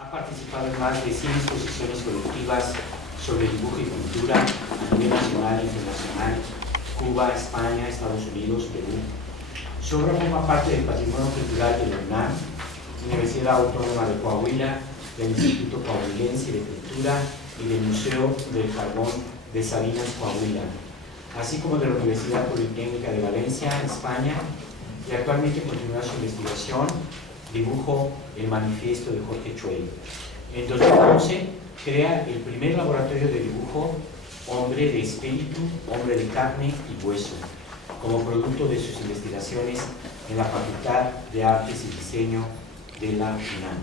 Ha participado en más de 100 exposiciones colectivas sobre dibujo y pintura a nivel nacional e internacional, Cuba, España, Estados Unidos, Perú. Su obra forma parte del patrimonio cultural de la UNAM, Universidad Autónoma de Coahuila, del Instituto Coahuilense de Pintura y del Museo del Carbón de Sabinas, Coahuila, así como de la Universidad Politécnica de Valencia, España, y actualmente continúa su investigación, dibujo el manifiesto de Jorge Chuey. En 2011 crea el primer laboratorio de dibujo Hombre de Espíritu, Hombre de Carne y Hueso, como producto de sus investigaciones en la Facultad de Artes y Diseño de la UNAM.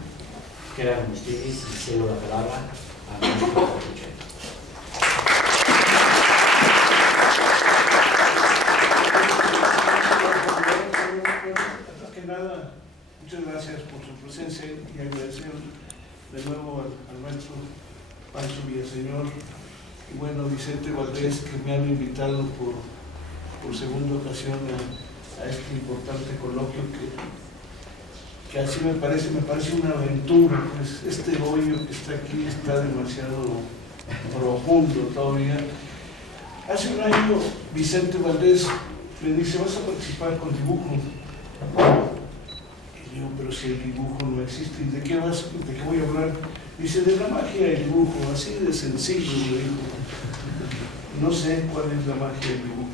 Quedan con ustedes y cedo la palabra a nuestro Jorge Chuey. Muchas gracias por su presencia y agradecer de nuevo al maestro Pancho Villaseñor y bueno, Vicente Valdés, que me han invitado por segunda ocasión a este importante coloquio que así me parece una aventura. Pues este hoyo que está aquí está demasiado profundo todavía. Hace un año Vicente Valdés me dice: vas a participar con dibujo. Pero si el dibujo no existe, ¿de qué voy a hablar? Dice: de la magia del dibujo, así de sencillo, me dijo. No sé cuál es la magia del dibujo.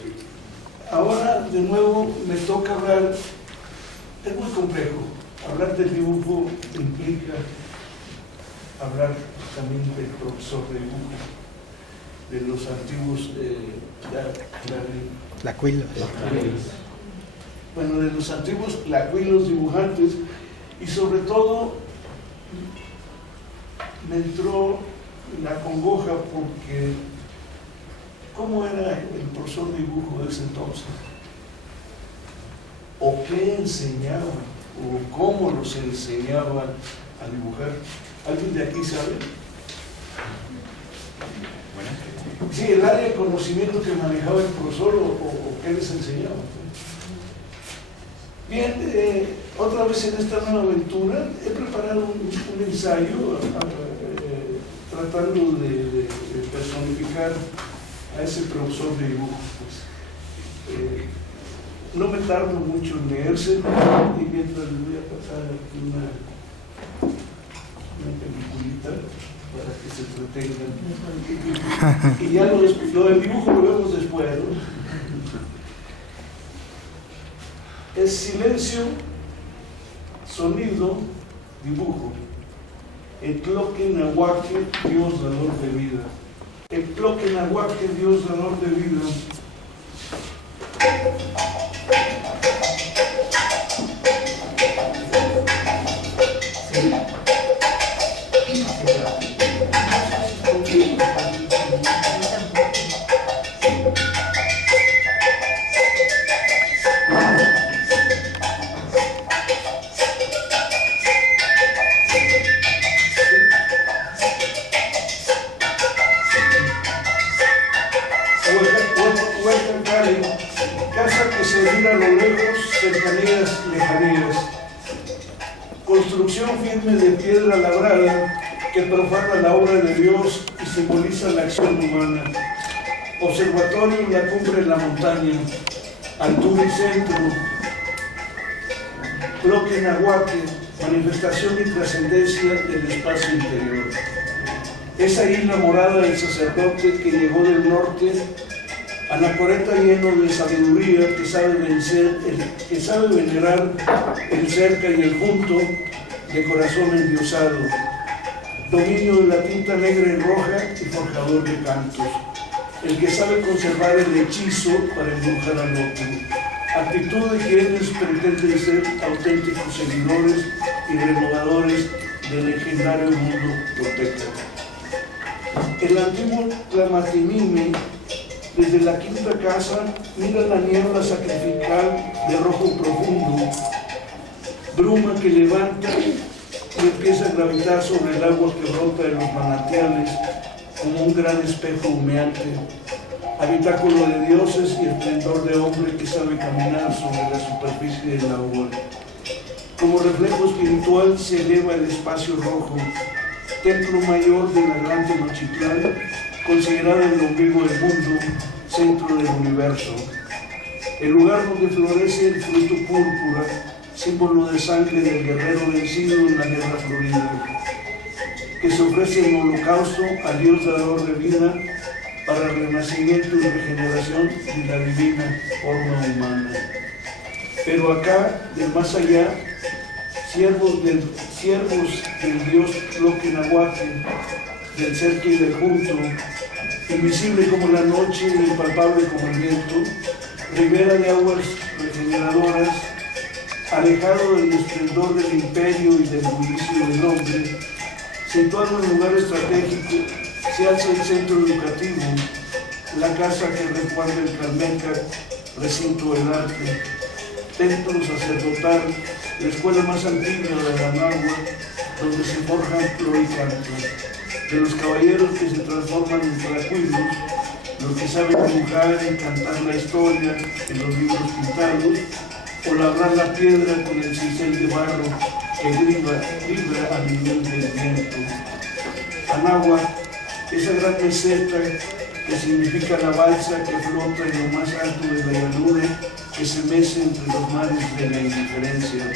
Pues. Ahora, de nuevo, me toca hablar, es muy complejo. Hablar del dibujo implica hablar también del profesor de dibujo, de los antiguos Tlacuilos. Bueno, de los antiguos tlacuilos dibujantes, y sobre todo me entró la congoja porque ¿cómo era el profesor de dibujo de ese entonces? ¿O qué enseñaba? ¿O cómo los enseñaba a dibujar? ¿Alguien de aquí sabe? Sí, el área de conocimiento que manejaba el profesor o qué les enseñaba. Bien, otra vez en esta nueva aventura he preparado un ensayo tratando de personificar a ese profesor de dibujo. Pues. No me tardo mucho en leerse y mientras les voy a pasar aquí una peliculita para que se entretengan. Y ya lo del dibujo lo vemos después, ¿no? Es silencio, sonido, dibujo. Etloquenahuaque, Dios dador de vida. Etloquenahuaque, Dios dador de vida. Casa que se mira a lo lejos, cercanías, lejanías. Construcción firme de piedra labrada que profana la obra de Dios y simboliza la acción humana. Observatorio en la cumbre de la montaña, altura y centro. Tloquenahuaque, manifestación y trascendencia del espacio interior. Es ahí la morada del sacerdote que llegó del norte, anacoreta lleno de sabiduría, que sabe venerar el cerca y el junto, de corazón endiosado, dominio de la tinta negra y roja y forjador de cantos, el que sabe conservar el hechizo para embrujar al otro, actitud de quienes pretenden ser auténticos seguidores y renovadores del legendario mundo tolteca. El antiguo Tlamatimime, desde la quinta casa, mira la niebla sacrificial de rojo profundo, bruma que levanta y empieza a gravitar sobre el agua que brota de los manantiales como un gran espejo humeante, habitáculo de dioses y esplendor de hombre que sabe caminar sobre la superficie del agua. Como reflejo espiritual se eleva el espacio rojo, templo mayor de la gran Tenochtitlán, considerado el ombligo del mundo, centro del universo. El lugar donde florece el fruto púrpura, símbolo de sangre del guerrero vencido en la guerra florida, que se ofrece en holocausto al Dios dador de vida para el renacimiento y regeneración de la divina forma humana. Pero acá, del más allá, siervos del Dios Tloquenahuaque, del cerca y del junto, invisible como la noche y impalpable como el viento, ribera de aguas regeneradoras, alejado del esplendor del imperio y del bullicio del hombre, situado en un lugar estratégico, se alza el centro educativo, la casa que resguarda el Calmeca, recinto del arte, templo sacerdotal, la escuela más antigua de la Náhuatl, donde se forjan flor y canto, de los caballeros que se transforman en tlacuilos, los que saben dibujar y cantar la historia en los libros pintados, o labrar la piedra con el cincel de barro que vibra a nivel del viento. Anáhuac, esa gran meseta que significa la balsa que flota en lo más alto de la llanura, que se mece entre los mares de la indiferencia.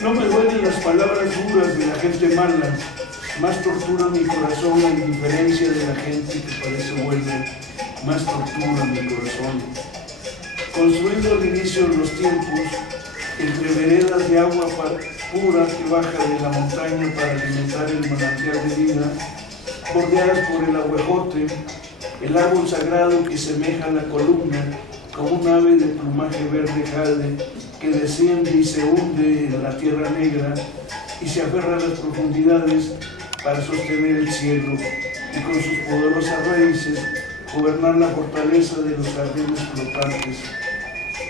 No me duelen las palabras duras de la gente mala, más tortura mi corazón la indiferencia de la gente que parece buena, más tortura mi corazón. Construido al inicio de los tiempos, entre veredas de agua pura que baja de la montaña para alimentar el manantial de vida, bordeadas por el ahuejote, el árbol sagrado que semeja a la columna, como un ave de plumaje verde jade que desciende y se hunde en la tierra negra y se aferra a las profundidades para sostener el cielo y con sus poderosas raíces gobernar la fortaleza de los jardines flotantes,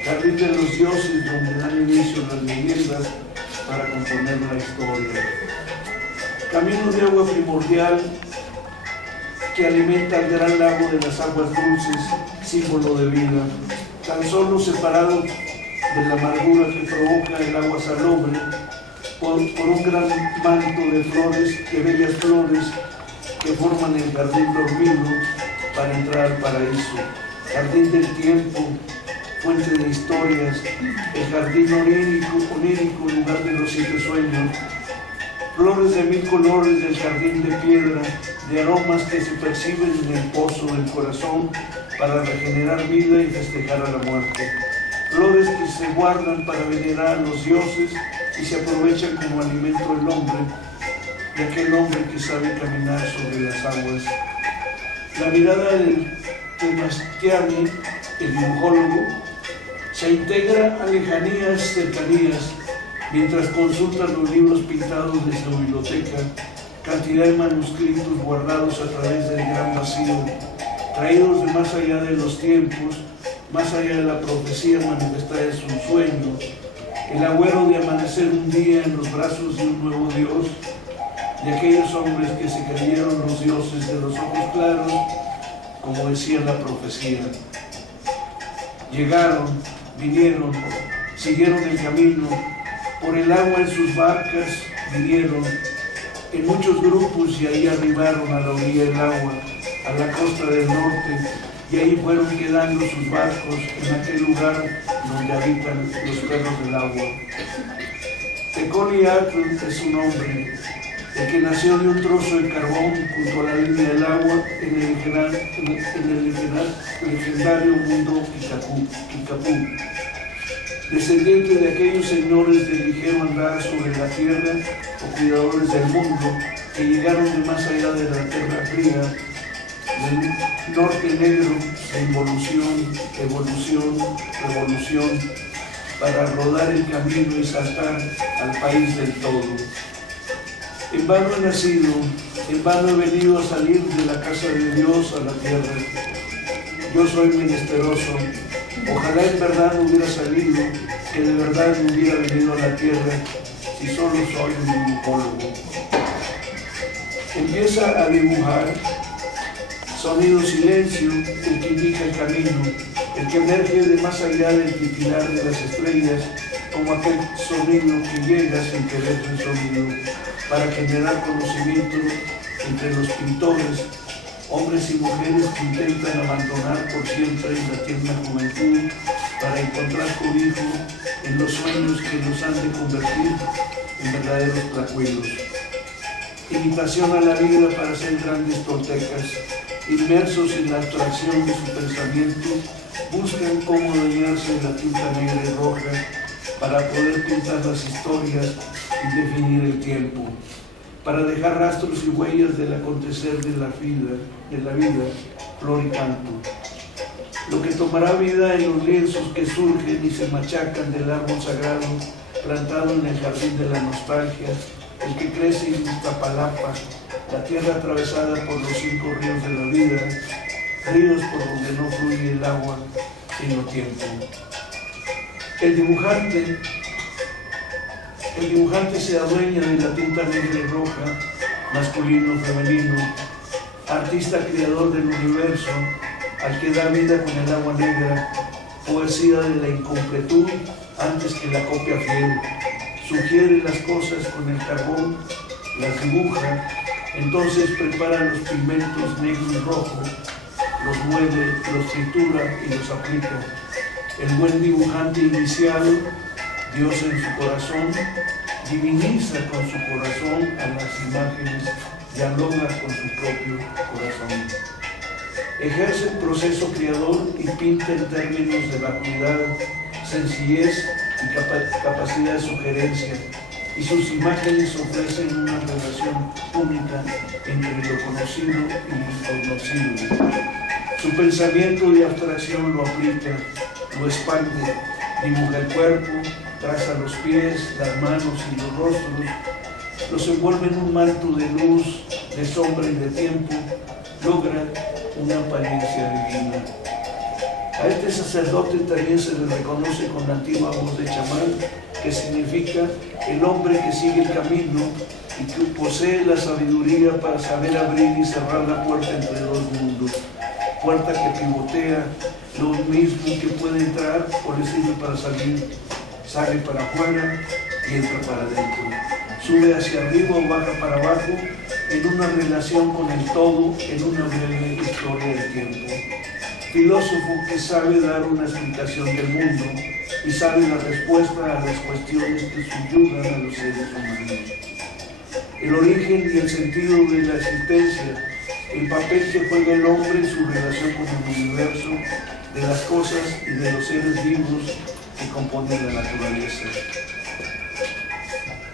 jardín de los dioses donde dan inicio las leyendas para componer la historia. Camino de agua primordial que alimenta el gran lago de las aguas dulces, símbolo de vida, tan solo separado de la amargura que provoca el agua salobre por un gran manto de flores, de bellas flores que forman el jardín dormido para entrar al paraíso, jardín del tiempo, fuente de historias, el jardín onírico, lugar de los 7 sueños, flores de 1000 colores del jardín de piedra, de aromas que se perciben en el pozo del corazón para regenerar vida y festejar a la muerte, flores que se guardan para venerar a los dioses y se aprovechan como alimento del hombre, de aquel hombre que sabe caminar sobre las aguas. La mirada del Temastiani, el dibujólogo, se integra a lejanías, cercanías, mientras consulta los libros pintados de su biblioteca, cantidad de manuscritos guardados a través del gran vacío, traídos de más allá de los tiempos, más allá de la profecía manifestada en sus sueños, el agüero de amanecer un día en los brazos de un nuevo Dios, de aquellos hombres que se creyeron los dioses de los ojos claros, como decía la profecía. Llegaron, vinieron, siguieron el camino, por el agua en sus barcas vinieron, en muchos grupos y ahí arribaron a la orilla del agua, a la costa del norte, y ahí fueron quedando sus barcos en aquel lugar donde habitan los perros del agua. Tecoliatl es su nombre, el que nació de un trozo de carbón junto a la línea del agua en el legendario mundo Kikapú, descendiente de aquellos señores del ligero andar sobre la tierra o cuidadores del mundo que llegaron de más allá de la tierra fría, del norte negro, de evolución, revolución, para rodar el camino y saltar al país del todo. En vano he nacido, en vano he venido a salir de la casa de Dios a la tierra. Yo soy menesteroso, ojalá en verdad no hubiera salido, que de verdad no hubiera venido a la tierra, si solo soy un dibujólogo. Empieza a dibujar, sonido silencio, el que indica el camino, el que emerge de más allá del titilar de las estrellas, como aquel sonido que llega sin querer el sonido, para generar conocimiento entre los pintores, hombres y mujeres que intentan abandonar por siempre la tierna juventud para encontrar cobijo en los sueños que los han de convertir en verdaderos tlacuelos. Invitación a la vida para ser grandes toltecas, inmersos en la abstracción de su pensamiento, buscan cómo dañarse en la tinta negra y roja para poder pintar las historias y definir el tiempo, para dejar rastros y huellas del acontecer de la vida, flor y canto. Lo que tomará vida en los lienzos que surgen y se machacan del árbol sagrado plantado en el jardín de la nostalgia, el que crece en Iztapalapa, la tierra atravesada por los 5 ríos de la vida, ríos por donde no fluye el agua, sino tiempo. El dibujante se adueña de la tinta negra y roja, masculino, femenino, artista creador del universo, al que da vida con el agua negra, poesía de la incompletud antes que la copia fiel, sugiere las cosas con el carbón, las dibuja, entonces prepara los pigmentos negro y rojo, los mueve, los tritura y los aplica. El buen dibujante iniciado, Dios en su corazón, diviniza con su corazón a las imágenes, dialoga con su propio corazón. Ejerce el proceso creador y pinta en términos de vacuidad, sencillez y capacidad de sugerencia, y sus imágenes ofrecen una relación única entre lo conocido y lo conocido. Su pensamiento y abstracción lo aplica, lo expande, dibuja el cuerpo, traza los pies, las manos y los rostros, los envuelve en un manto de luz, de sombra y de tiempo, logra una apariencia divina. A este sacerdote también se le reconoce con la antigua voz de chamán, que significa el hombre que sigue el camino y que posee la sabiduría para saber abrir y cerrar la puerta entre dos mundos. Puerta que pivotea, lo mismo que puede entrar o le sirve para salir, sale para afuera y entra para adentro. Sube hacia arriba o baja para abajo en una relación con el todo, en una breve historia del tiempo. Filósofo que sabe dar una explicación del mundo y sabe la respuesta a las cuestiones que subyugan a los seres humanos. El origen y el sentido de la existencia, el papel que juega el hombre en su relación con el universo, de las cosas y de los seres vivos que componen la naturaleza.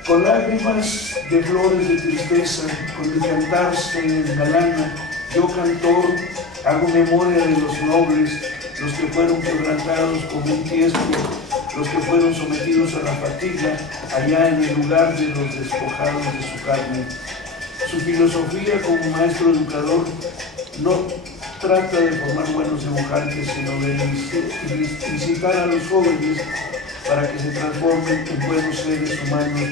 Con lágrimas de flores de tristeza, con mi cantar se engalana, yo cantor hago memoria de los nobles, los que fueron quebrantados como un tiesto, los que fueron sometidos a la fatiga allá en el lugar de los despojados de su carne. Su filosofía como maestro educador no trata de formar buenos dibujantes, sino de incitar a los jóvenes para que se transformen en buenos seres humanos,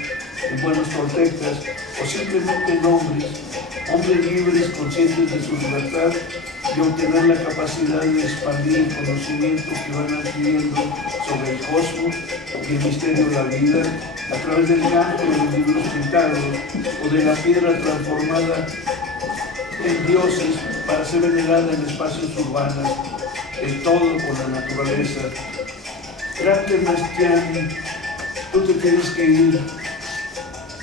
en buenos toltecas o simplemente en hombres libres, conscientes de su libertad y obtener la capacidad de expandir el conocimiento que van adquiriendo sobre el cosmos y el misterio de la vida a través del canto de los libros pintados o de la piedra transformada en dioses para ser venerada en espacios urbanos, el todo con la naturaleza. Grande Mastiani, tú te tienes que ir.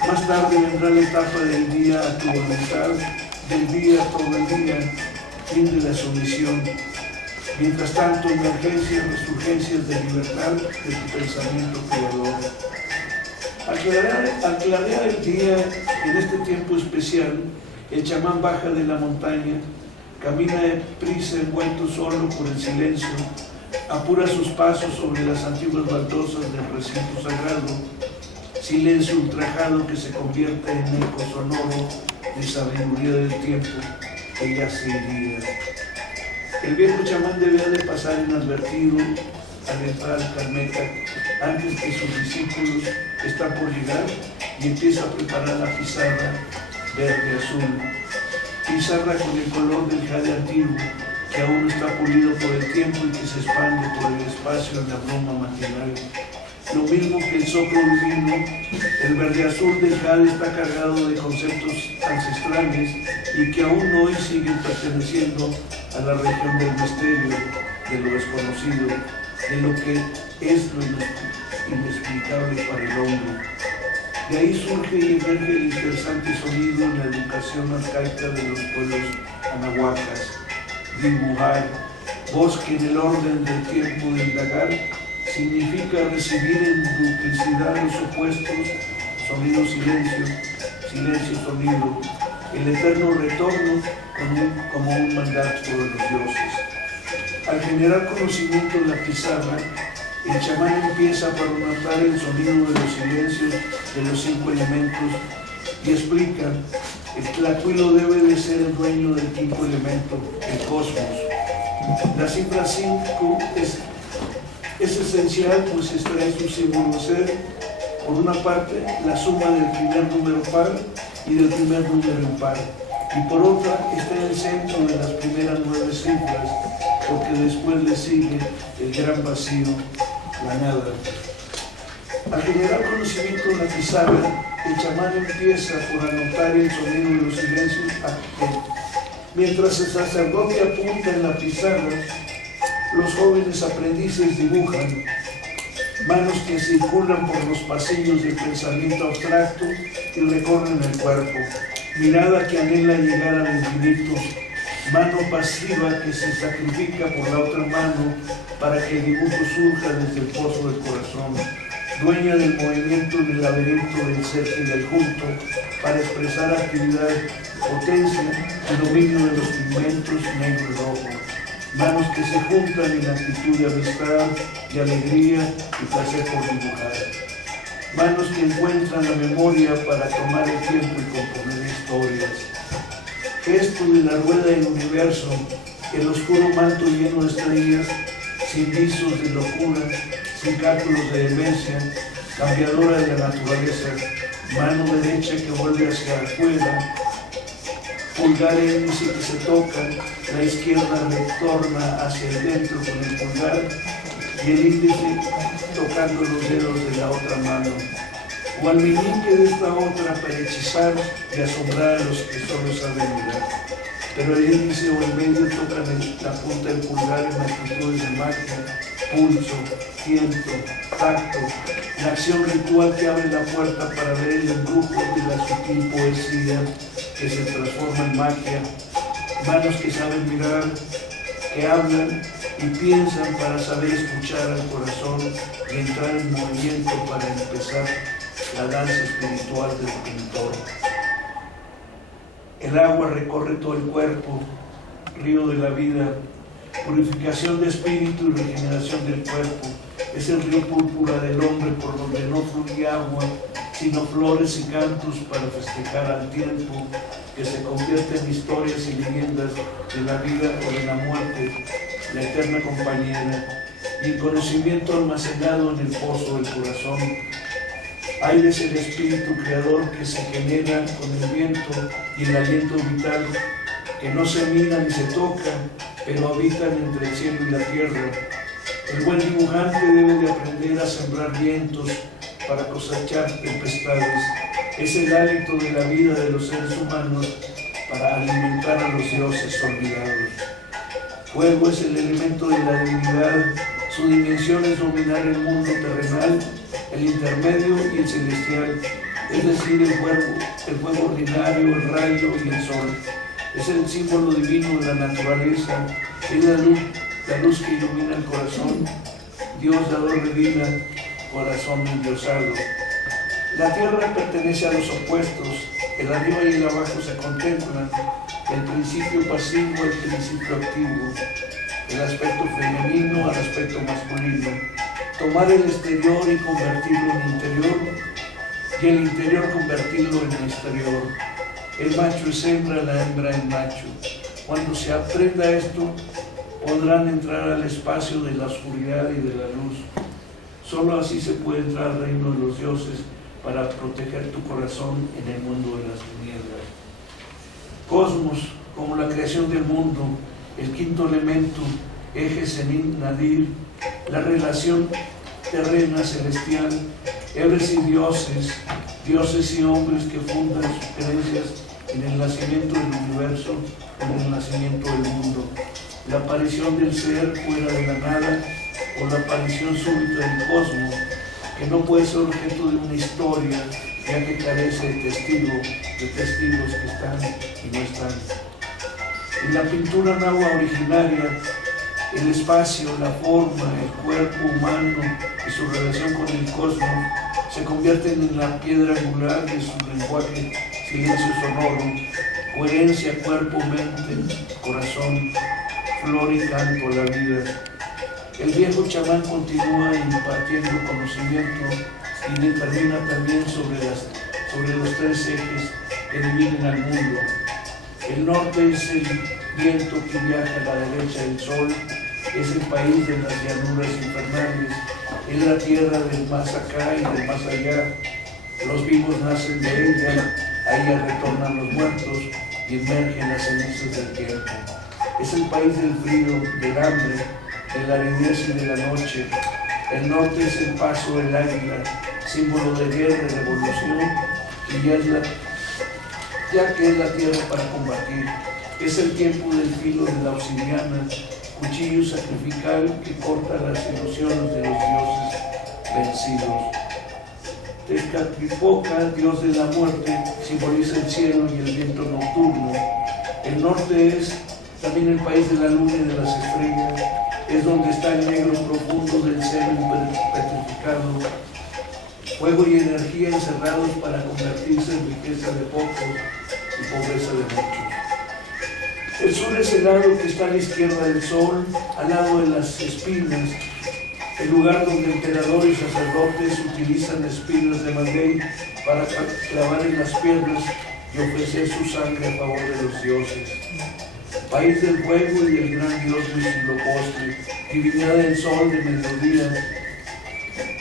Más tarde vendrá la etapa del día a tu voluntad, del día todo el día, fin de la sumisión. Mientras tanto, emergencias, resurgencias de libertad de tu pensamiento creador. Al clarear el día, en este tiempo especial, el chamán baja de la montaña, camina deprisa envuelto solo por el silencio, apura sus pasos sobre las antiguas baldosas del recinto sagrado, silencio ultrajado que se convierte en eco sonoro de sabiduría del tiempo que ya se iría. El viejo chamán debía de pasar inadvertido al entrar al Carmeta antes que sus discípulos están por llegar y empieza a preparar la pizarra verde-azul. Pizarra con el color del jade antiguo, que aún no está pulido por el tiempo y que se expande por el espacio en la bruma matinal. Lo mismo que el soplo divino, el verde azul del jade está cargado de conceptos ancestrales y que aún hoy siguen perteneciendo a la región del misterio, de lo desconocido, de lo que es lo inexplicable para el hombre. De ahí surge y emerge el interesante sonido en la educación arcaica de los pueblos anahuacas. Dibujar, bosque en el orden del tiempo de indagar, significa recibir en duplicidad los opuestos, sonido, silencio, silencio, sonido, el eterno retorno como un mandato de los dioses. Al generar conocimiento en la pizarra, el chamán empieza por notar el sonido de los silencios de los 5 elementos y explica: el tlacuilo debe de ser el dueño del 5º elemento, el cosmos. La cifra 5 es esencial, pues extrae su símbolo ser, por una parte, la suma del primer número par y del primer número impar, y por otra, está en el centro de las primeras 9 cifras, porque después le sigue el gran vacío, la nada. Al generar conocimiento de la pizarra, el chamán empieza por anotar el sonido de los silencios, mientras el sacerdote apunta en la pizarra. Los jóvenes aprendices dibujan manos que circulan por los pasillos del pensamiento abstracto y recorren el cuerpo, mirada que anhela llegar al infinito, mano pasiva que se sacrifica por la otra mano para que el dibujo surja desde el pozo del corazón, dueña del movimiento del laberinto del ser y del junto para expresar actividad, potencia y dominio de los pigmentos negro y rojo. Manos que se juntan en actitud de amistad, de alegría y placer por dibujar. Manos que encuentran la memoria para tomar el tiempo y componer historias. Gesto de la rueda del universo, el oscuro manto lleno de estrellas, sin visos de locura, sin cálculos de demencia, cambiadora de la naturaleza. Mano derecha que vuelve hacia afuera, pulgar e índice que se tocan, la izquierda retorna hacia el dentro con el pulgar y el índice tocando los dedos de la otra mano, o al meñique de esta otra para hechizar y asombrar a los que solo saben mirar. Pero el índice o el medio tocan la punta del pulgar en actitudes de magia, pulso, tiento, tacto, la acción ritual que abre la puerta para ver el embrujo de la sutil poesía que se transforma en magia, manos que saben mirar, que hablan y piensan para saber escuchar al corazón y entrar en movimiento para empezar la danza espiritual del pintor. El agua recorre todo el cuerpo, río de la vida, purificación de espíritu y regeneración del cuerpo. Es el río púrpura del hombre por donde no fluye agua, sino flores y cantos para festejar al tiempo, que se convierte en historias y leyendas de la vida o de la muerte, la eterna compañera, y el conocimiento almacenado en el pozo del corazón. Aire es el espíritu creador que se genera con el viento y el aliento vital, que no se mira ni se toca, pero habitan entre el cielo y la tierra. El buen dibujante debe de aprender a sembrar vientos para cosechar tempestades. Es el hálito de la vida de los seres humanos para alimentar a los dioses olvidados. Fuego es el elemento de la divinidad. Su dimensión es dominar el mundo terrenal, el intermedio y el celestial, es decir, el fuego ordinario, el rayo y el sol. Es el símbolo divino de la naturaleza, es la luz que ilumina el corazón, Dios dador de vida, corazón endiosado. La tierra pertenece a los opuestos, el arriba y el abajo se contemplan, el principio pasivo, el principio activo, el aspecto femenino al aspecto masculino, tomar el exterior y convertirlo en interior, y el interior convertirlo en exterior. El macho es hembra, la hembra es macho. Cuando se aprenda esto, podrán entrar al espacio de la oscuridad y de la luz. Solo así se puede entrar al reino de los dioses para proteger tu corazón en el mundo de las tinieblas. Cosmos, como la creación del mundo, el quinto elemento, eje Zenit Nadir, la relación terrena celestial, héroes y dioses, dioses y hombres que fundan sus creencias en el nacimiento del universo, en el nacimiento del mundo, la aparición del ser fuera de la nada o la aparición súbita del cosmos, que no puede ser objeto de una historia, ya que carece de testigos que están y no están. En la pintura náhuatl originaria, el espacio, la forma, el cuerpo humano y su relación con el cosmos se convierten en la piedra angular de su lenguaje, silencio sonoro, coherencia, cuerpo, mente, corazón, flor y canto a la vida. El viejo chamán continúa impartiendo conocimiento y determina también sobre los tres ejes que dividen al mundo. El norte es el viento que viaja a la derecha del sol, es el país de las llanuras infernales, es la tierra del más acá y del más allá. Los vivos nacen de ella, a ella retornan los muertos y emergen las cenizas del tiempo. Es el país del frío, del hambre, de la aridez y de la noche. El norte es el paso del águila, símbolo de guerra y revolución, y ya que es la tierra para combatir. Es el tiempo del filo de la obsidiana, cuchillo sacrificial que corta las ilusiones de los dioses vencidos. Tezcatlipoca, dios de la muerte, simboliza el cielo y el viento nocturno. El norte es también el país de la luna y de las estrellas, es donde está el negro profundo del ser petrificado, fuego y energía encerrados para convertirse en riqueza de pocos y pobreza de muchos. El sur es el lado que está a la izquierda del sol, al lado de las espinas, el lugar donde emperadores y sacerdotes utilizan espinas de maguey para clavar en las piedras y ofrecer su sangre a favor de los dioses. País del fuego y del gran dios Huitzilopochtli, divinidad del sol de mediodía,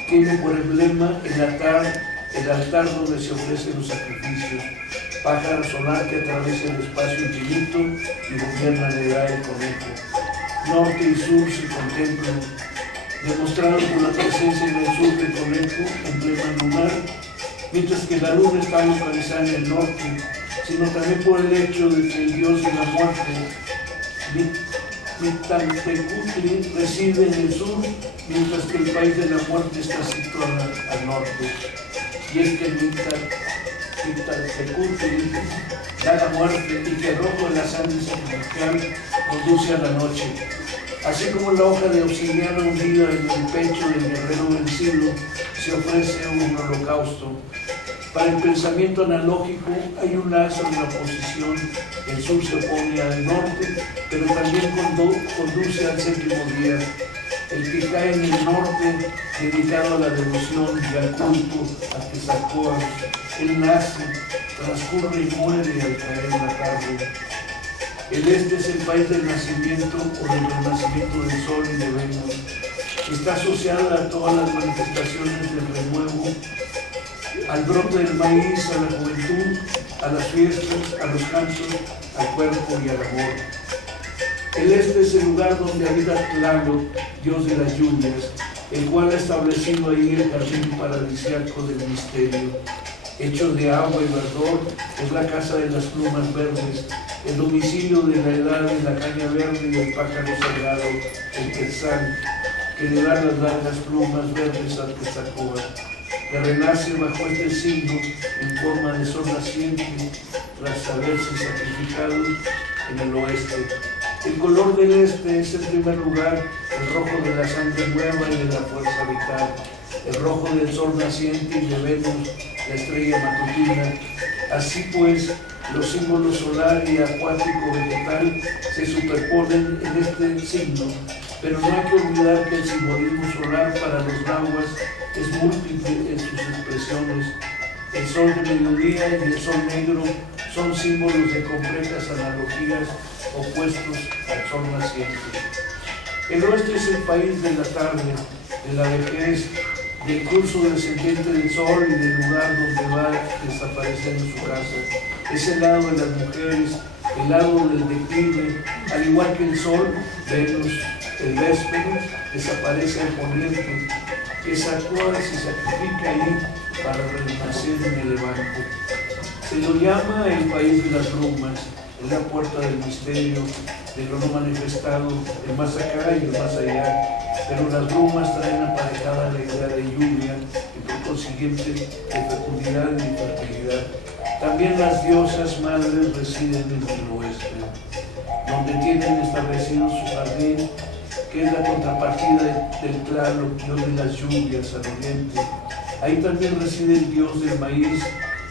tiene por emblema el altar donde se ofrecen los sacrificios, pájaro solar que atraviesa el espacio infinito y gobierna la edad del conejo. Norte y sur se contemplan, demostrados por la presencia en el sur del conejo, emblema lunar, mientras que la luna está localizada en el norte, sino también por el hecho de que el dios de la muerte, Mictlantecuhtli, reside en el sur, mientras que el país de la muerte está situado al norte. Y es que Mictlantecuhtli da la muerte y que el rojo de la sangre sacrificial conduce a la noche. Así como la hoja de obsidiana hundida en el pecho del guerrero vencido se ofrece un holocausto. Para el pensamiento analógico hay un lazo en la oposición, el sur se opone al norte, pero también conduce al séptimo día, el que cae en el norte, dedicado a la devoción y al culto a Quetzalcóatl. Él nace, transcurre y muere al caer en la tarde. El este es el país del nacimiento o del renacimiento del sol y de Venus. Está asociada a todas las manifestaciones del renuevo, al brote del maíz, a la juventud, a las fiestas, a los cantos, al cuerpo y al amor. El este es el lugar donde habita Tlaloc, dios de las lluvias, el cual ha establecido ahí el jardín paradisíaco del misterio. Hecho de agua y verdor, es la casa de las plumas verdes, el domicilio de la edad de la caña verde y el pájaro sagrado, el quetzal, que le da las largas plumas verdes al Quetzalcóatl, que renace bajo este signo en forma de sol naciente tras haberse sacrificado en el oeste. El color del este es en primer lugar el rojo de la sangre nueva y de la fuerza vital, el rojo del sol naciente y de Venus, la estrella matutina. Así pues, los símbolos solar y acuático vegetal se superponen en este signo, pero no hay que olvidar que el simbolismo solar para los nahuas es múltiple en sus expresiones. El sol de mediodía y el sol negro son símbolos de complejas analogías opuestos al sol naciente. El oeste es el país de la tarde, de la vejez, del curso descendiente del sol y del lugar donde va a desaparecer en su casa. Es el lado de las mujeres, el lado del declive, al igual que el sol, Venus, el véspero, desaparece al poniente, que Sacuar se sacrifica ahí para renacer en el levante. Se lo llama el país de las brumas, es la puerta del misterio, de lo no manifestado, el más acá y el más allá, pero las brumas traen aparejada la idea de lluvia y por consiguiente de fecundidad y fertilidad. También las diosas madres residen en el oeste, donde tienen establecido su jardín, que es la contrapartida del Tlaloc, dios de las lluvias al oriente. Ahí también reside el dios del maíz,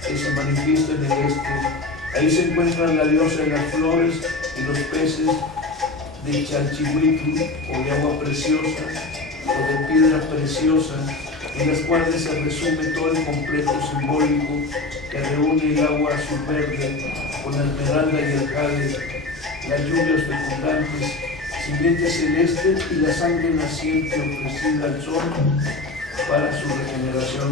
que se manifiesta en el este. Ahí se encuentran la diosa de las flores y los peces de Chalchihuitl, o de agua preciosa, o de piedra preciosa, en las cuales se resume todo el complejo simbólico que reúne el agua azul verde con la esmeralda y el jade, las lluvias fecundantes, simiente celeste y la sangre naciente ofrecida al sol para su regeneración.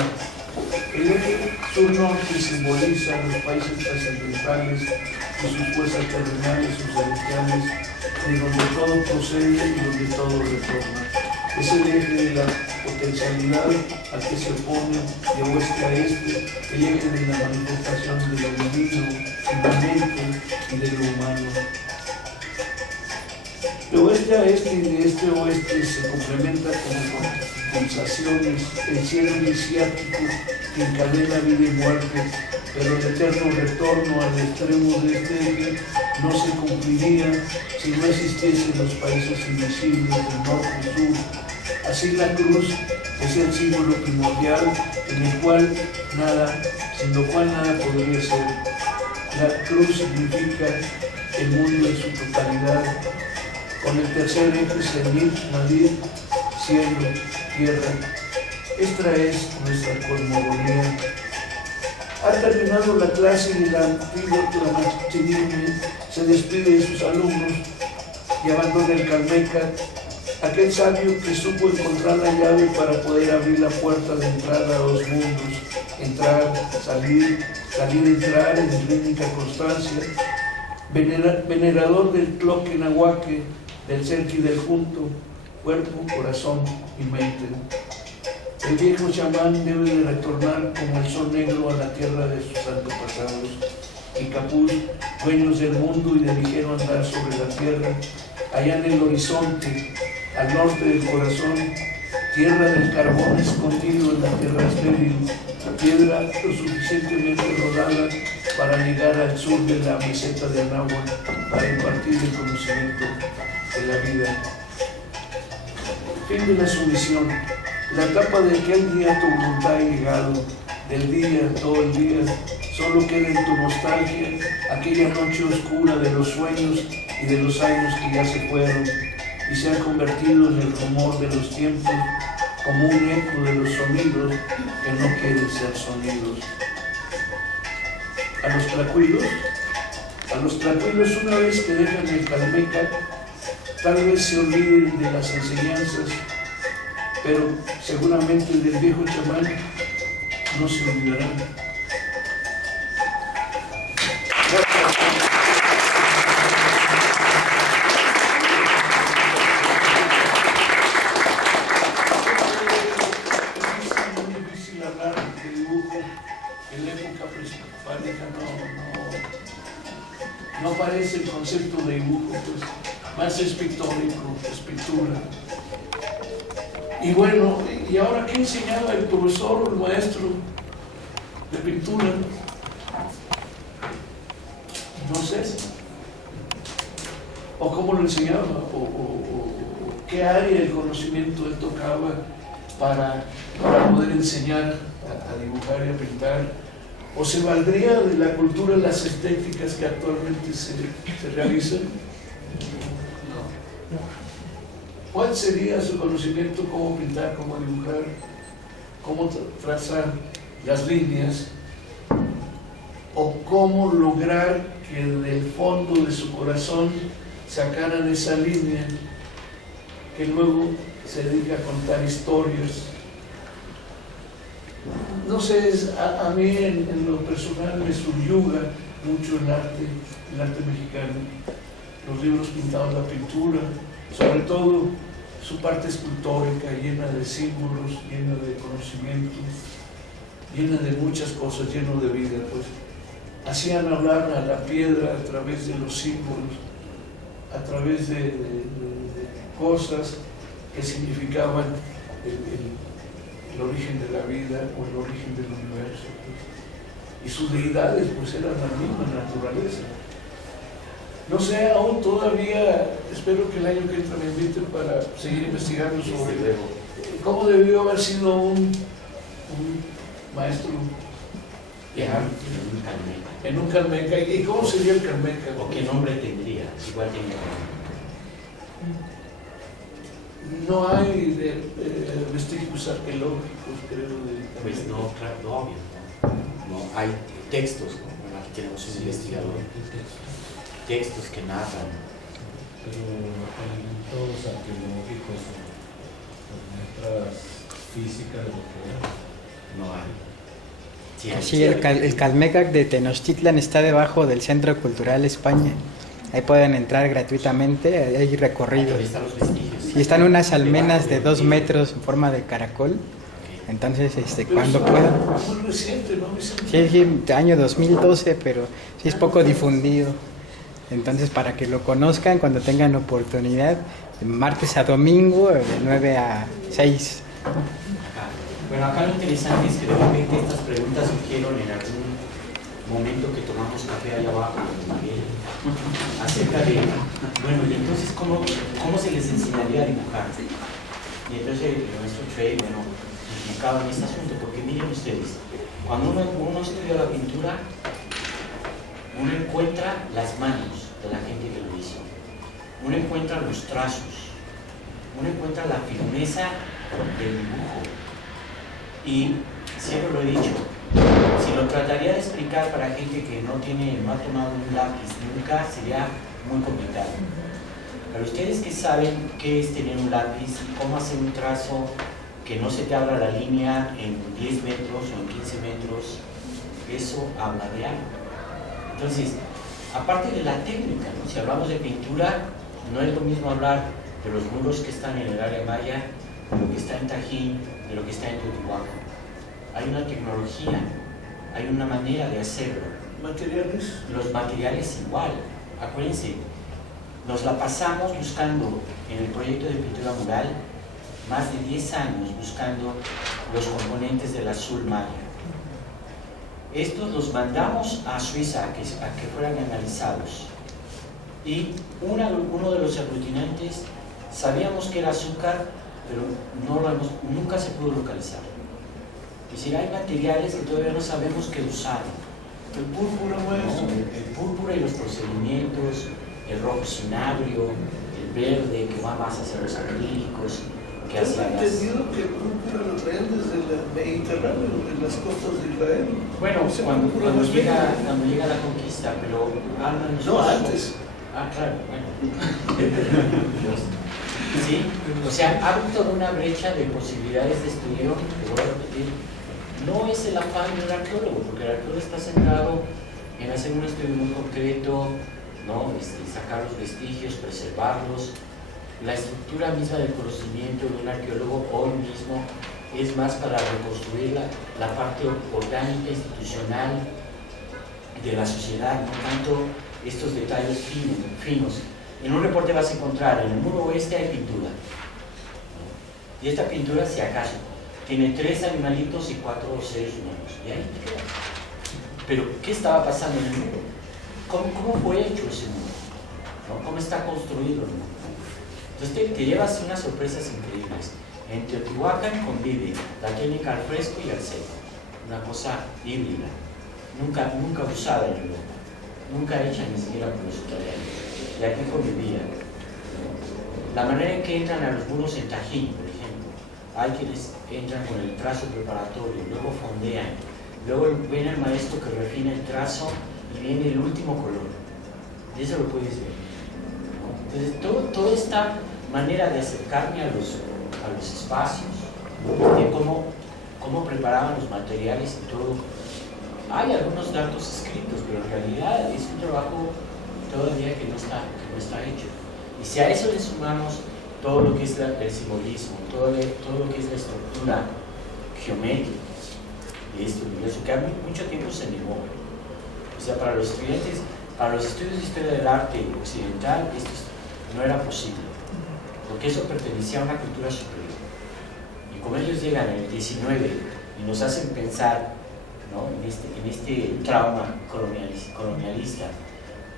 El eje sur-norte simboliza los países trascendentales y sus fuerzas terrenales, sus celestiales, de donde todo procede y donde todo retorna. Es el eje de la potencialidad al que se opone de oeste a este, el eje de la manifestación de lo divino, inmanente y de lo humano. De oeste a este y de este a oeste se complementa con compensaciones el cielo iniciático que encadena vida y muerte, pero el eterno retorno al extremo de este eje no se cumpliría si no existiesen los países invisibles del norte y sur. Así la cruz es el símbolo primordial en el cual nada, sin lo cual nada podría ser. La cruz significa el mundo en su totalidad, con el tercer eje Zenit, Nadir, cielo, tierra. Esta es nuestra cosmogonía. Ha terminado la clase y el antiguo Tlamachitlime se despide de sus alumnos y abandona el Calmeca, aquel sabio que supo encontrar la llave para poder abrir la puerta de entrada a los mundos, entrar, salir, entrar en rítmica constancia, venerador del Tloquenahuaque, del Cerqui del Junto, cuerpo, corazón y mente. El viejo chamán debe de retornar como el sol negro a la tierra de sus antepasados. Y Capuz, dueños del mundo y de ligero andar sobre la tierra, allá en el horizonte, al norte del corazón, tierra del carbón escondido en la tierra estéril, piedra lo suficientemente rodada para llegar al sur de la meseta de Anáhuac, para impartir el conocimiento de la vida. Fin de la sumisión. La etapa de aquel día tu voluntad ha llegado, del día, todo el día, solo queda en tu nostalgia aquella noche oscura de los sueños y de los años que ya se fueron y se han convertido en el rumor de los tiempos, como un eco de los sonidos que no quieren ser sonidos. A los tlacuilos una vez que dejan el Calmeca, tal vez se olviden de las enseñanzas, pero seguramente del viejo chamán no se olvidarán. Es muy difícil hablar de dibujo en la época prehispánica, no aparece el concepto de dibujo, pues más es pictórico, es pintura. Y bueno, ¿y ahora qué enseñaba el profesor o el maestro de pintura? No sé. O cómo lo enseñaba, o qué área del conocimiento él tocaba para poder enseñar a dibujar y a pintar. O se valdría de la cultura de las estéticas que actualmente se realizan. ¿Cuál sería su conocimiento? ¿Cómo pintar, cómo dibujar, cómo trazar las líneas? ¿O cómo lograr que del fondo de su corazón sacaran esa línea que luego se dedica a contar historias? No sé, a mí en lo personal me subyuga mucho el arte mexicano, los libros pintados, la pintura, sobre todo su parte escultórica, llena de símbolos, llena de conocimientos, llena de muchas cosas, lleno de vida, pues. Hacían hablar a la piedra a través de los símbolos, a través de cosas que significaban el origen de la vida o el origen del universo, pues. Y sus deidades pues eran la misma naturaleza. No sé, aún todavía, espero que el año que entra me inviten para seguir investigando sobre cómo debió haber sido un maestro en un Calmeca. ¿Y cómo sería el Calmeca? ¿O qué nombre tendría? Igual tenía. No hay vestigios arqueológicos, creo. Pues no, claro, no, obvio. No, hay textos, ¿no? Bueno, aquí tenemos un investigador. Textos que narran. Pero en todos los arqueológicos o muestras físicas de lo que era. No hay. Sí, Sí, el Calmecac de Tenochtitlan está debajo del Centro Cultural España. Ahí pueden entrar gratuitamente, hay recorridos. Ahí están los vestigios. Y están unas almenas de 2 metros en forma de caracol. Entonces, cuando puedan. Es muy reciente, ¿no? Sí, año 2012, pero sí es poco difundido. Entonces, para que lo conozcan cuando tengan oportunidad, de martes a domingo, de 9 a 6. Bueno, acá lo interesante es que de repente estas preguntas surgieron en algún momento que tomamos café allá abajo con Miguel, acerca de, bueno, y entonces, ¿cómo se les enseñaría a dibujar? Y entonces el maestro Trey, bueno, implicaba en este asunto, porque miren ustedes, cuando uno estudia la pintura, uno encuentra las manos de la gente que lo hizo, uno encuentra los trazos, uno encuentra la firmeza del dibujo. Y siempre lo he dicho, si lo trataría de explicar para gente que no ha tomado un lápiz nunca, sería muy complicado. Pero ustedes que saben qué es tener un lápiz, cómo hacer un trazo que no se te abra la línea en 10 metros o en 15 metros, eso habla de algo. Entonces, aparte de la técnica, ¿no? Si hablamos de pintura, no es lo mismo hablar de los muros que están en el área maya, de lo que está en Tajín, de lo que está en Teotihuacán. Hay una tecnología, hay una manera de hacerlo. ¿Materiales? Los materiales igual. Acuérdense, nos la pasamos buscando en el proyecto de pintura mural más de 10 años buscando los componentes del azul maya. Estos los mandamos a Suiza a que fueran analizados. Y uno de los aglutinantes, sabíamos que era azúcar, pero nunca se pudo localizar. Es decir, hay materiales que todavía no sabemos qué usar. El púrpura, maestro. El púrpura y los procedimientos, el rojo cinabrio, el verde que va más hacia los acrílicos, que Tengo hacia las... entendido que el púrpura lo traen desde el Mediterráneo, de las costas de Israel. Bueno, cuando llega la conquista, pero no, antes. Ah, claro, bueno. Sí, o sea, ha habido una brecha de posibilidades de estudio, que voy a repetir, no es el afán de un arqueólogo, porque el arqueólogo está centrado en hacer un estudio muy concreto, ¿no? Sacar los vestigios, preservarlos. La estructura misma del conocimiento de un arqueólogo hoy mismo es más para reconstruir la parte orgánica, institucional de la sociedad, no tanto estos detalles finos. En un reporte vas a encontrar, en el muro oeste hay pintura, ¿no? Y esta pintura, si acaso, tiene 3 animalitos y 4 seres humanos, y ahí te quedas. Pero, ¿qué estaba pasando en el muro? ¿Cómo fue hecho ese muro? ¿No? ¿Cómo está construido el muro? Entonces te llevas unas sorpresas increíbles. En Teotihuacán convive la técnica al fresco y al seco, una cosa híbrida, nunca usada en Europa, nunca hecha ni siquiera por los italianos. Y aquí convivía. La manera en que entran a los muros en Tajín, por ejemplo, hay quienes entran con el trazo preparatorio, luego fondean, luego viene el maestro que refina el trazo y viene el último color. Y eso lo puedes ver, ¿no? Entonces, toda esta manera de acercarme a los espacios, de cómo preparaban los materiales y todo, hay algunos datos escritos, pero en realidad es un trabajo todavía que no está hecho. Y si a eso le sumamos todo lo que es el simbolismo, todo lo que es la estructura geométrica de este universo, que a mucho tiempo se negó. O sea, para los estudiantes, para los estudios de historia del arte occidental, esto no era posible, porque eso pertenecía a una cultura superior. Y como ellos llegan en el 19 y nos hacen pensar, ¿no?, en este trauma colonialista,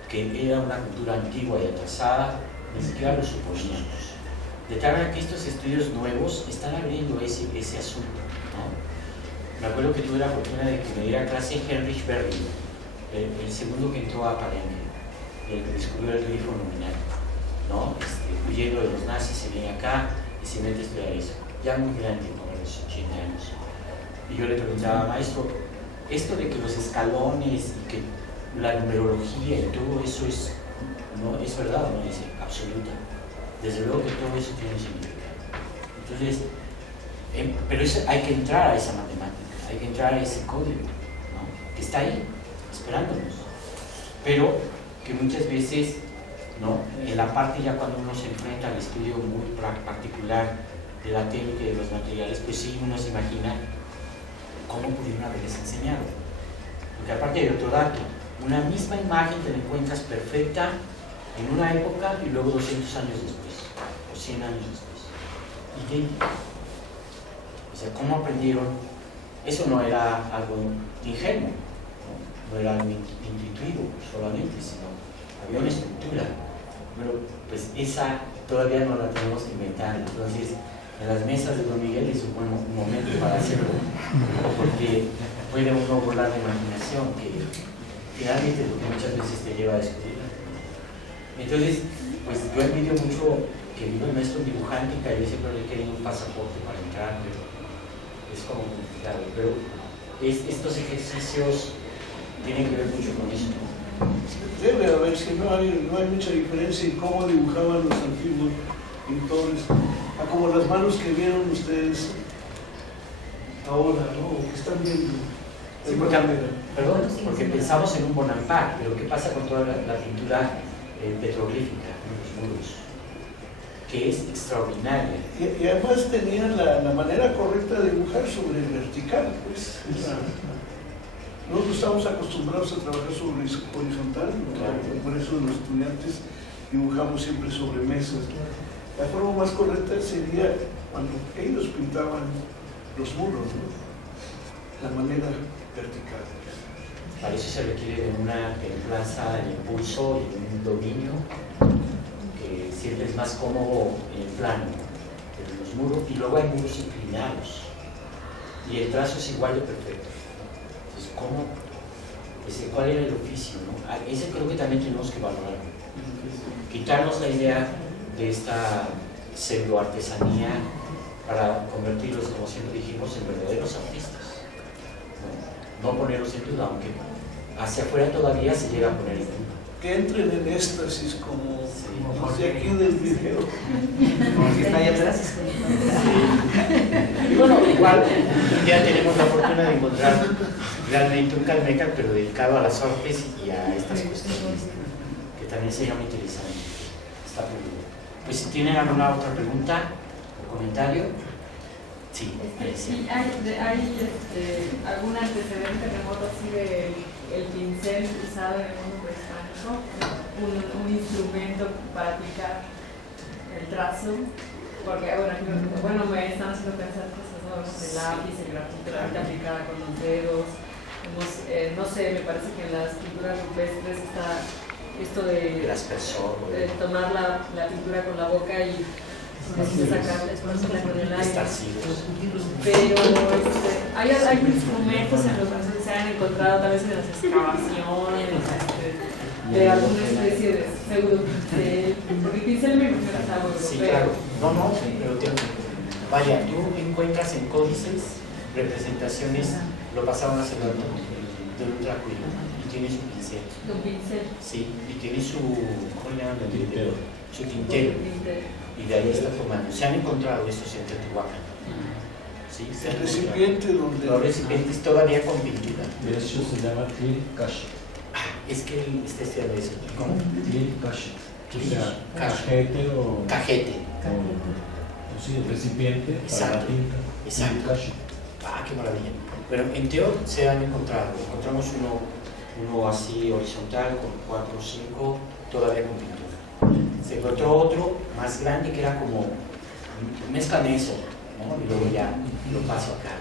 que era una cultura antigua y atrasada, ni siquiera lo suponíamos. De tal manera que estos estudios nuevos están abriendo ese asunto, ¿no? Me acuerdo que tuve la fortuna de que me diera clase Heinrich Bergin, el segundo que entró a Palenque, el que descubrió el grifo nominal, ¿no? Huyendo de los nazis, se viene acá y se mete a estudiar eso, ya muy grande, como a los 80 años. Y yo le preguntaba, maestro, esto de que los escalones y que la numerología y todo eso es verdad o no es absoluta. Desde luego que todo eso tiene un significado. Entonces, pero hay que entrar a esa matemática, hay que entrar a ese código, ¿no?, que está ahí, esperándonos. Pero que muchas veces, ¿no?, en la parte ya cuando uno se enfrenta al estudio muy particular de la técnica y de los materiales, pues sí, uno se imagina cómo pudieron haberles enseñado. Porque aparte de otro dato, una misma imagen te la encuentras perfecta en una época y luego 200 años después, o 100 años después. Idéntica. O sea, ¿cómo aprendieron? Eso no era algo ingenuo, no era algo intuitivo solamente, sino había una estructura. Pero pues esa todavía no la tenemos que inventar. Entonces, en las mesas de Don Miguel es un buen momento para hacerlo, porque puede uno volar la imaginación, que finalmente es lo que muchas veces te lleva a descubrir. Entonces, pues yo envidio mucho que vino el maestro dibujante y que yo siempre le he querido un pasaporte para entrar, pero es como complicado. Pero estos ejercicios tienen que ver mucho con eso. Debe haber, si no hay mucha diferencia en cómo dibujaban los antiguos pintores, a como las manos que vieron ustedes ahora, ¿no?, o que están viendo. Sí, porque pensamos en un Bonaparte, pero ¿qué pasa con toda la pintura petroglífica en los muros? Que es extraordinaria. Y además tenían la manera correcta de dibujar sobre el vertical, pues. Nosotros estamos acostumbrados a trabajar sobre horizontal, ¿no? Claro. Por eso los estudiantes dibujamos siempre sobre mesas. La forma más correcta sería cuando ellos pintaban los muros, ¿no?, la manera vertical. Para eso se requiere de una templanza en impulso y un dominio que siempre es más cómodo en el plano de los muros, y luego hay muros inclinados y el trazo es igual de perfecto. Entonces, ¿cómo? ¿Cuál era el oficio, no? Ese creo que también tenemos que valorar. Quitarnos la idea de esta pseudo-artesanía para convertirlos, como siempre dijimos, en verdaderos artistas. No ponerlos en duda, aunque hacia afuera todavía se llega a poner en duda. Que entren en éxtasis como de aquí del video. Como que está ahí atrás. Sí. Y bueno, igual ya tenemos la fortuna de encontrar realmente un Calmeca, pero dedicado a las artes y a estas cuestiones, que también sería muy interesante. Está muy bien. Pues si tienen alguna otra pregunta o comentario. Sí, sí, hay algún antecedente remoto así del pincel usado en el mundo prehispánico, un instrumento para aplicar el trazo, porque bueno me están haciendo pensar cosas, ¿no?, el lápiz, el grafito, la tinta aplicada con los dedos, no sé, me parece que en las pinturas rupestres está esto de tomar la pintura con la boca y sacarla, exponerla con el aire. Pero hay instrumentos en los que se han encontrado tal vez en las excavaciones de alguna especie de pseudo pincel, porque el pincel me imagino que es algo europeo. Sí, claro. No, pero vaya, tú encuentras en códices representaciones, lo pasaron hace rato, de un tracuino, y tiene su pincel. ¿Un pincel? Sí, y tiene su, ¿cómo le llaman? Su tintero. Y de ahí está tomando. Se han encontrado estos en Teotihuacán. ¿sí? El recipiente donde... Los recipientes todavía con pintura. De hecho se llama Clean Cash. Es que él está estudiando eso. ¿Cómo? Clean Cash. O sea, Cash. cajete o... Cajete. o sí, el recipiente para la Exacto. tinta. Exacto. Clean Cash. Ah, qué maravilla. Bueno, en Teo se han encontrado. Encontramos uno así horizontal con 4 o 5, todavía con pintura. Se encontró otro más grande que era como, mezclan eso, ¿no? Y luego ya lo paso acá.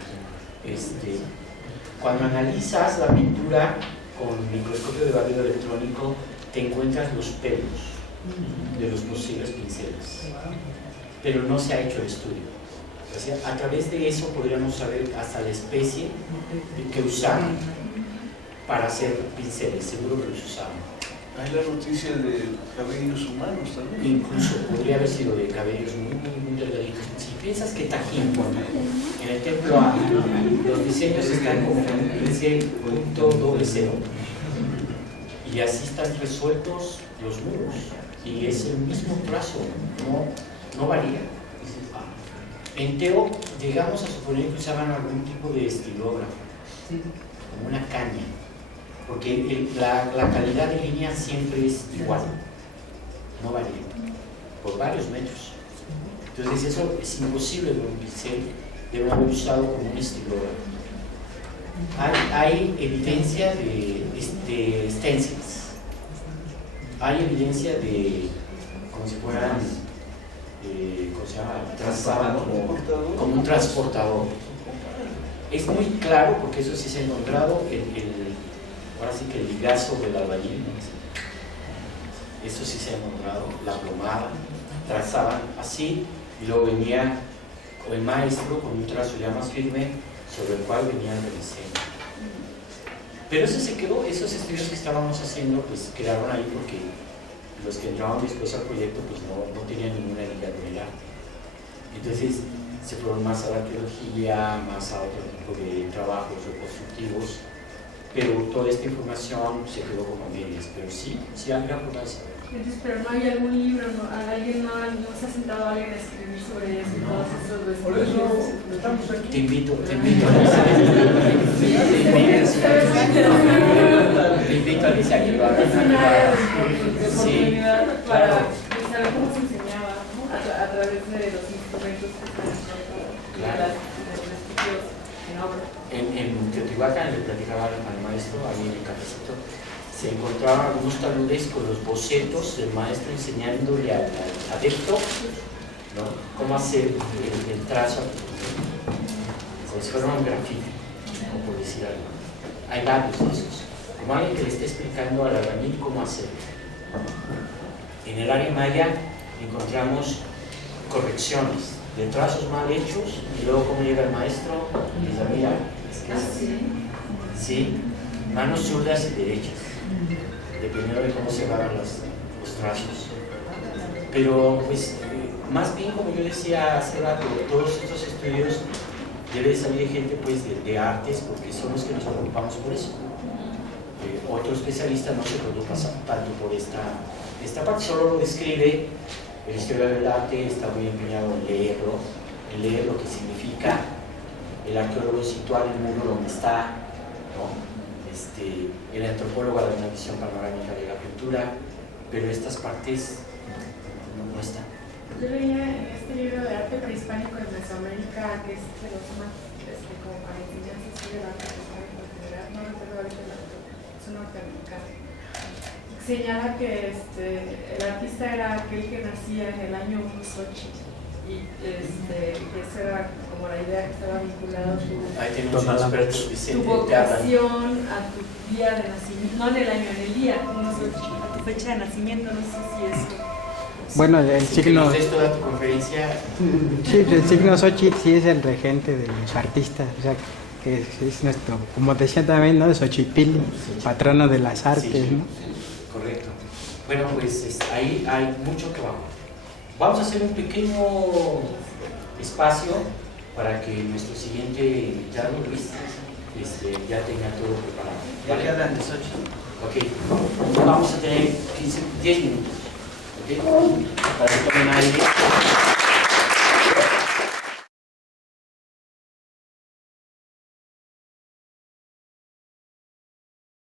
Cuando analizas la pintura con microscopio de barrido electrónico, te encuentras los pelos de los posibles pinceles, pero no se ha hecho el estudio. O sea, a través de eso podríamos saber hasta la especie que usaban para hacer pinceles, seguro que los usaban. Hay la noticia de cabellos humanos también. Incluso podría haber sido de cabellos muy delgaditos. Si piensas que Tajín, en el templo A, los diseños están como en ese punto .00 y así están resueltos los muros y es el mismo trazo, no varía. En Teo llegamos a suponer que usaban algún tipo de estilógrafo, como una caña, porque la calidad de línea siempre es igual, no varía, por varios metros. Entonces eso es imposible de un pincel, deben haber usado como un estilógrafo. Hay evidencia de stencils, hay evidencia de, como si fueran, ¿cómo se llama? Trazado como un transportador. Es muy claro porque eso sí se ha encontrado, ahora sí que el ligazo del albañil, ¿no? Eso sí se ha encontrado, la plomada, trazaban así y luego venía el maestro con un trazo ya más firme sobre el cual venía el diseño. Pero eso se quedó, esos estudios que estábamos haciendo pues quedaron ahí porque los que entraban después al proyecto pues no tenían ninguna idea del arte. Entonces se fueron más a la arqueología, más a otro tipo de trabajos reconstructivos, pero toda esta información se quedó como medias, pero sí habría por saber. Entonces, pero no hay algún libro, alguien no se ha sentado alguien a escribir sobre eso, No. todos esos vestidos. Por eso estamos aquí. Te invito a Alicia que lo hagas. Es un área de Sí, oportunidad claro. para saber cómo se enseñaba, ¿no? A través de los instrumentos que están en Claro. de los vestidos en obra. En Teotihuacán le platicaba al maestro, ahí en el cafecito, se encontraban algunos taludes con los bocetos del maestro enseñándole al adepto, ¿no? Cómo hacer el trazo, como si fuera un grafiti, como por decir algo. Hay varios de esos, como alguien que le está explicando al albañil cómo hacerlo. En el área maya encontramos correcciones de trazos mal hechos y luego cómo llega el maestro y dice, mira, es que sí, manos zurdas y derechas, dependiendo de cómo se van los trazos. Pero pues más bien, como yo decía hace rato, todos estos estudios debe salir gente pues de artes porque son los que nos preocupamos por eso. Otro especialista no se preocupa tanto por esta parte, solo lo describe. El historiador del arte está muy empeñado en leer lo que significa. El arqueólogo situar el muro donde está, ¿no? El antropólogo da una visión panorámica de la pintura, pero estas partes no están. Yo leía en este libro de arte prehispánico en Mesoamérica, que es de los más, como para enseñanzas de arte prehispánico en general, no recuerdo ahorita el autor, es un norteamericano. Señala que el artista era aquel que nacía en el año 1800 y que esa era como la idea que estaba vinculada a Ahí tenemos un experto tu Vicente vocación, a tu día de nacimiento, no en el año, en el día, a tu fecha de nacimiento, no sé si eso. Bueno, el signo, ¿Es toda tu conferencia? sí, el signo Xochitl sí es el regente de los artistas, o sea, que es nuestro, como decía también, ¿no? Xochipilli, patrono de las artes, Sí, ¿no? correcto. Bueno, pues ahí hay mucho que vamos. Vamos a hacer un pequeño espacio para que nuestro siguiente invitado, Luis, ya tenga todo preparado. Ya que hablan de Xochitl. Ok, vamos a tener 10 minutos, ¿ok? Para que tomen aire.